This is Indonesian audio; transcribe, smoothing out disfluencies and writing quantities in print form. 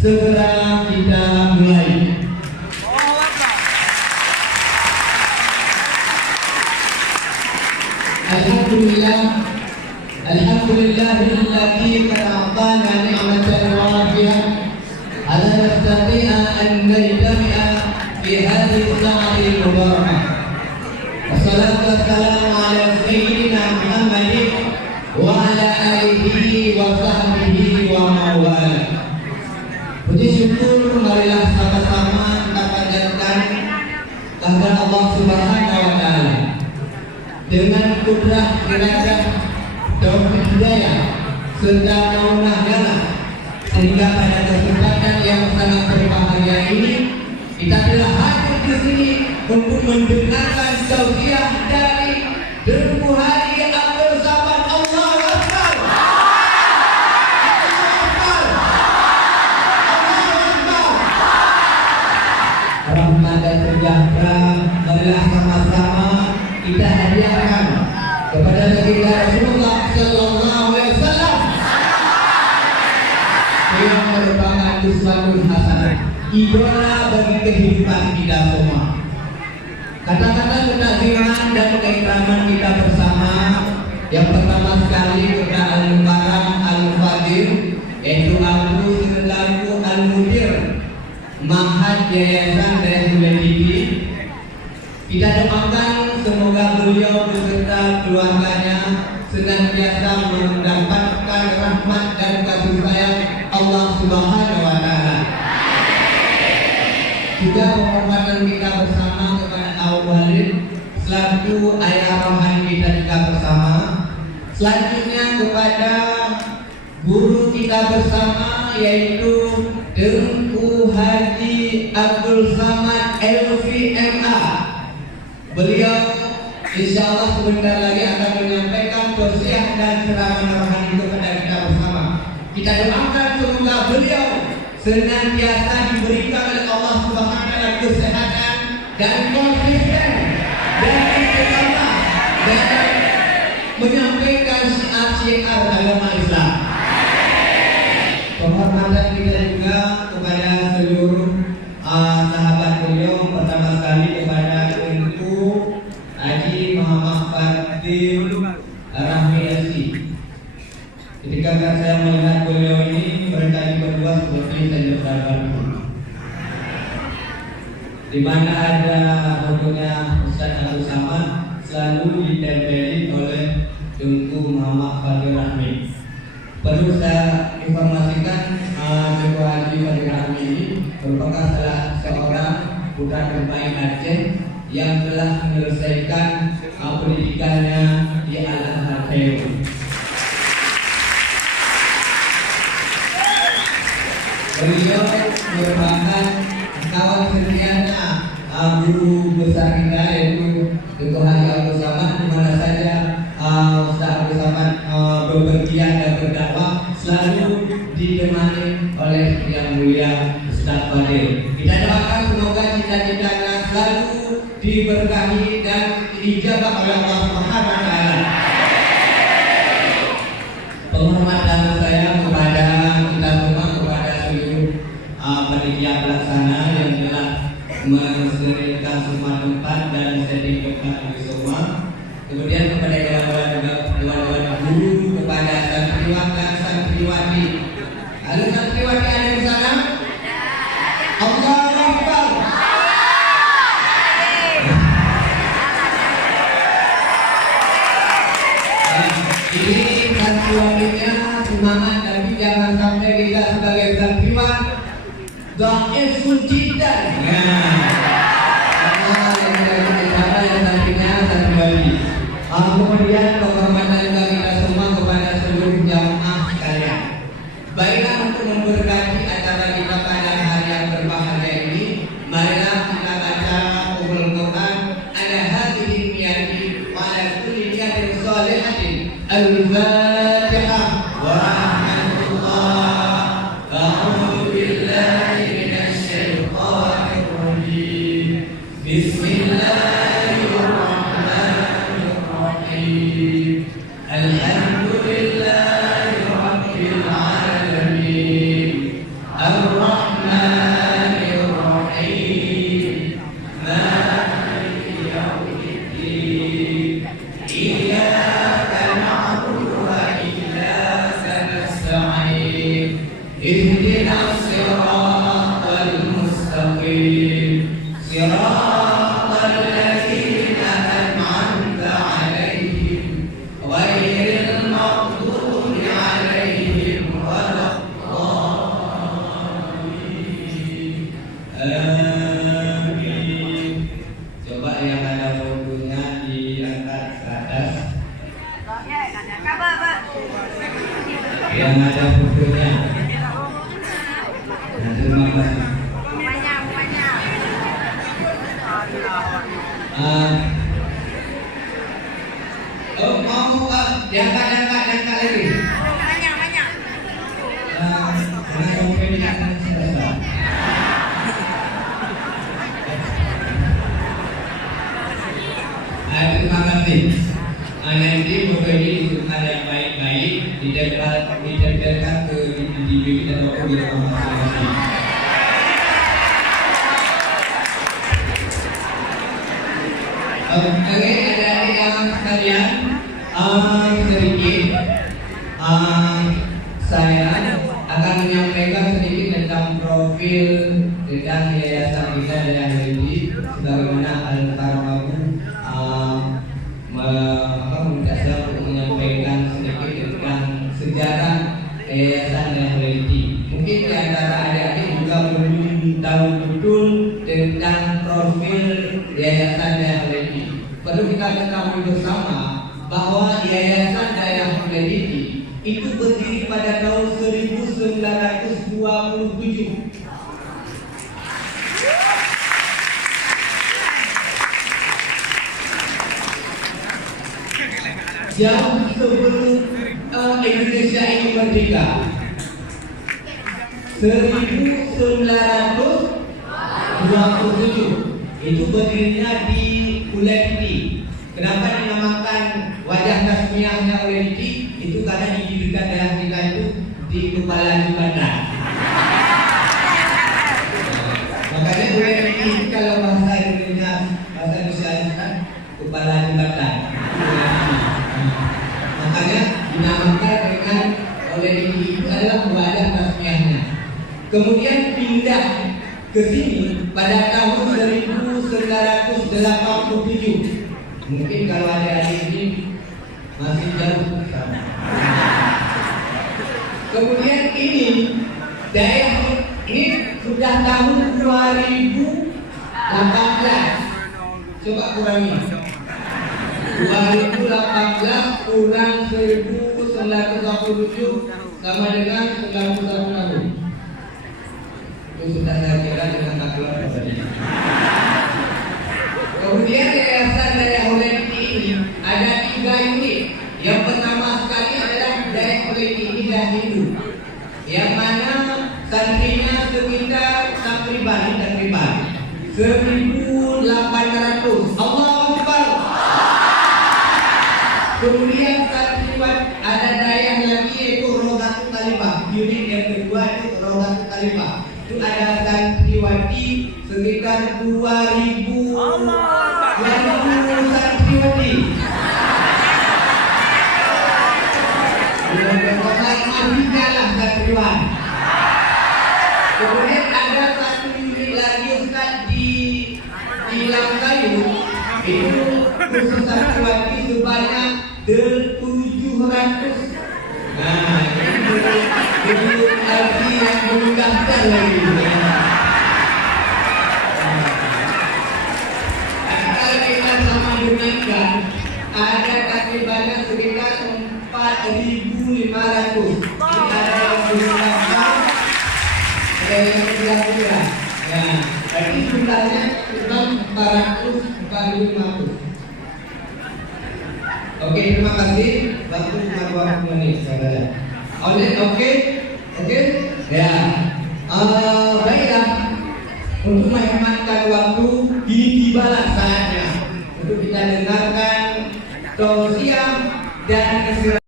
segera kita mulai. Alhamdulillahilladzi a'tana ni'matan wafiyah ala nastati'a an najtami'a fi hadhihi as-sa'ati al-mubarakah. Wassalatu wassalamu ala sayyidina Muhammadin wa ala alihi wa sahbihi wa mawala. Puji syukur marilah sama-sama kita panjatkan kehadirat Allah Subhanahu wa taala. Dengan kudrah iradah taufik hidayah serta maunah sehingga pada kesempatan yang sangat berbahagia ini kita telah hadir di sini untuk mendengarkan tausiah dari Dengku Haji Abdul Samad. Allahu Akbar. Rahmat dan sejahtera marilah sama-sama kita hadiahkan kepada baginda Rasulullah sallallahu alaihi wasallam yang merupakan uswatun hasanah, idola bagi kehidupan kita semua. Kata-kata ketaziman dan keikraman kita bersama yang pertama sekali kepada Al-Mukarram Al-Fadil, yaitu Abu Selaku Al-Mudir Mahad Yayasan Darul Tinggi. Kita doakan semoga beliau beserta keluarganya senantiasa mendapatkan rahmat dan kasih sayang Allah Subhanahu wa taala. Juga penghormatan kita bersama kepada Al-Walid selaku ayah rohani kita juga bersama. Selanjutnya kepada guru kita bersama yaitu Dengku Haji Abdul Samad LVMA. Beliau insya Allah sebentar lagi akan menyampaikan tausiah dan ceramah rohani kepada kita bersama. Kita doakan semoga beliau senantiasa diberikan oleh Allah Subhanahu wa taala kesehatan dan konsisten dan istiqamah dan menyampaikan syiar-syiar agama Islam. Penghormatan kita juga kepada seluruh sahabat beliau, pertama sekali kepada Haji Muhammad Fadil Rahmi Asi. Ketika saya melihat beliau ini bertanya berdua seperti saya bersabar, di mana ada fotonya Ustaz Abdul Samad selalu ditempeli oleh Dengku Muhammad Fadil Rahmi. Perlu saya informasikan Dengku Haji Fadil Rahmi ini merupakan salah seorang putra terbaik Aceh yang telah menyelesaikan pendidikannya di Al-Azhar Kairo. Beliau merupakan kawan setianya guru besar kita yaitu Dengku Haji Abdul Samad, di mana saja Ustaz Abdul Samad bepergian dan berdakwah selalu ditemani oleh yang mulia Ustaz Fadil. Kita doakan semoga cita-citanya selalu diberkahi dan diijabah oleh Allah Subhanahu wa taala. Penghormatan saya kepada kita semua, kepada seluruh panitia pelaksana yang telah mensterilkan semua tempat dan setting tempat di semua. Kemudian kepada dewan-dewan guru, kepada santriwan dan santriwati. Halo santriwati, ada di sana? Allahu Akbar. Ini santriwatinya semangat, tapi jangan sampai kita sebagai santriwan dhaifun jiddan. Kemudian penghormatan juga kita semua kepada seluruh jamaah sekalian. Baiklah, untuk memberkati acara kita pada hari yang berbahagia ini, marilah kita baca Ummul Quran ala hadhihi niyati wa ala kulli niyatin shalihatin. Al-Fatihah wa rahmatullah. A'udzu billahi minasy syaithanir rajim. Bismillahirrahmanirrahim. Alhamdulillahi rabbil alamin. ihdinas siratal mustaqim siratal ladzina an'amta 'alaihim ghairil maghdubi 'alaihim waladdallin. Amin. Coba yang ada fotonya diangkat ke atas. Yang ada fotonya. Nah, terima kasih. Mau diangkat lagi. Karena sampai di atas selesai. Terima kasih. Nanti foto ini disusun yang baik-baik, ditempelkan ke dinding dan logo di rumah masing-masing. Oke, adik-adik yang sekalian, sedikit saya akan menyampaikan sedikit tentang profil tentang yayasan kita dan ini sebagaimana Al-Karamabu meminta saya untuk menyampaikan sedikit tentang sejarah yayasan Reality. Mungkin di antara adik-adik juga belum tahu betul tentang profil yayasan Reality. Perlu kita ketahui bersama bahwa yayasan Reality itu berdiri pada tahun 1927. Jauh sebelum Indonesia ini merdeka. 1927 itu berdirinya di Uledi. Kenapa dinamakan wajah tasmiahnya Uledi? Itu karena didirikan daerah kita itu di kepala jembatan. Makanya Uledi kalau bahasa Indonesia kepala jembatan. Makanya dinamakan dengan Uledi itu adalah wajah tasmiahnya. Kemudian pindah ke sini pada tahun 1987. Mungkin kalau adik-adik ini masih jauh. Kemudian ini daerah ini sudah tahun 2018. Coba kurangi. 2018 kurang 1927 sama dengan 91 tahun. Itu sudah saya kira dengan kalkulator tadi. Kemudian yayasan Reality ini ada 3 unit. Yang pertama sekali adalah Reality Indah Hindu, yang mana santrinya sekitar takriban 1.800. Allahu Akbar. Kemudian santriwan ada daerah lagi yaitu Rodatul Talibah. Unit yang kedua itu Rodatul Talibah. Itu ada santriwati sekitar 2.000 santriwati. Santriwan. Kemudian ada satu unit lagi Ustaz di Langkayu. Itu khusus santriwati sebanyak 700. Nah, itu arti yang memudahkan lagi. Kalau kita sama dengankan, ada takribannya sekitar 4.500. Ada yang berlambang, ada yang berlambang. Nah, berarti jumlahnya sekitar 400-450. Oke, terima kasih. Waktu 40 menit, saudara. Oke. Ya. Baiklah. Untuk menghematkan waktu, kini tibalah saatnya untuk kita dengarkan tausiah dan